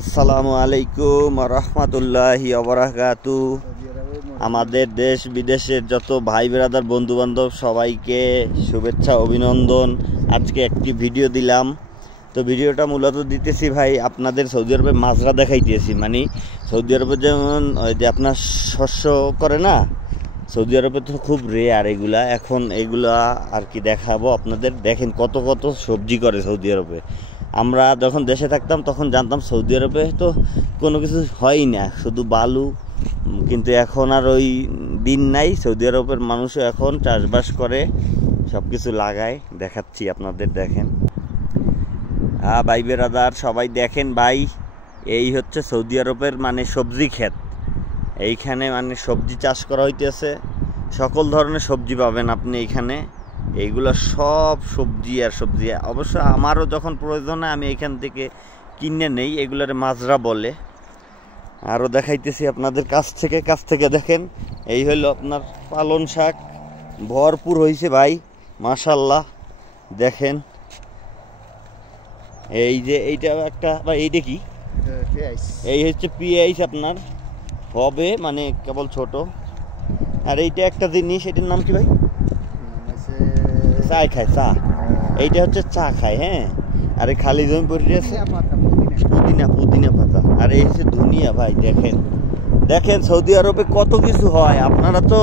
আসসালামু আলাইকুম রহমতুল্লাহি ওবারাকাতু। আমাদের দেশ বিদেশের যত ভাই ব্রাদার বন্ধু বান্ধব সবাইকে শুভেচ্ছা অভিনন্দন। আজকে একটি ভিডিও দিলাম, তো ভিডিওটা মূলত দিতেছি ভাই আপনাদের সৌদি আরবে মাজরা দেখাইতেছি। মানে সৌদি আরবে যেমন ওই যে আপনার শস্য করে না, সৌদি আরবে তো খুব রেয়ার এগুলা। এখন এগুলা আর কি দেখাবো আপনাদের। দেখেন কত কত সবজি করে সৌদি আরবে। আমরা যখন দেশে থাকতাম তখন জানতাম সৌদি আরবে তো কোনো কিছু হয় না, শুধু বালু। কিন্তু এখন আর ওই দিন নাই, সৌদি আরবের মানুষও এখন চাষবাস করে, সব কিছু লাগায়। দেখাচ্ছি আপনাদের, দেখেন ভাই বেরাদার সবাই দেখেন ভাই, এই হচ্ছে সৌদি আরবের মানে সবজি ক্ষেত। এইখানে মানে সবজি চাষ করা হইতেছে, সকল ধরনের সবজি পাবেন আপনি এইখানে। এইগুলো সব সবজি আর সবজি। অবশ্য আমারও যখন প্রয়োজন হয় আমি এখান থেকে কিনে নেই, এগুলোর মাজরা বলে। আরও দেখাইতেছি আপনাদের কাছ থেকে দেখেন, এই হলো আপনার পালন শাক, ভরপুর হয়েছে ভাই মাশাল্লাহ। দেখেন এই যে এইটা একটা ভাই, এইটা কি? এই হচ্ছে পেঁয়াজ আপনার হবে, মানে কেবল ছোট। আর এইটা একটা জিনিস, এটার নাম কি ভাই? চা খায়, চা। এইটা হচ্ছে চা খায়, হ্যাঁ। আর এই খালি জমি পড়ে আছে পুদিনা পাতা। আর এই হচ্ছে ধনিয়া ভাই। দেখেন সৌদি আরবে কত কিছু হয়, আপনারা তো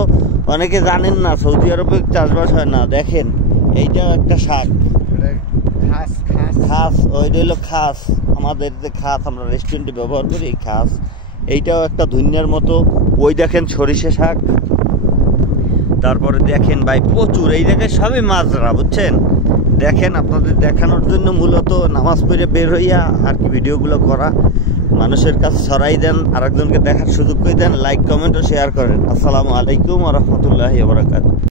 অনেকে জানেন না সৌদি আরবে চাষবাস হয় না। দেখেন এইটাও একটা শাক, খাস। ওইটা হলো খাস, আমাদের যে খাস আমরা রেস্টুরেন্টে ব্যবহার করি, এই খাস। এইটাও একটা ধনিয়ার মতো। ওই দেখেন সরিষা শাক। তারপরে দেখেন ভাই প্রচুর, এই জায়গায় সবই মাজরা, বুঝছেন। দেখেন আপনাদের দেখানোর জন্য মূলত নামাজ পড়ে বের হইয়া আর কি ভিডিওগুলো করা। মানুষের কাছে ছড়াই দেন, আরেকজনকে দেখার সুযোগ করে দেন, লাইক কমেন্ট ও শেয়ার করেন। আসসালামু আলাইকুম রহমতুল্লাহি ওয়া বারাকাতুহু।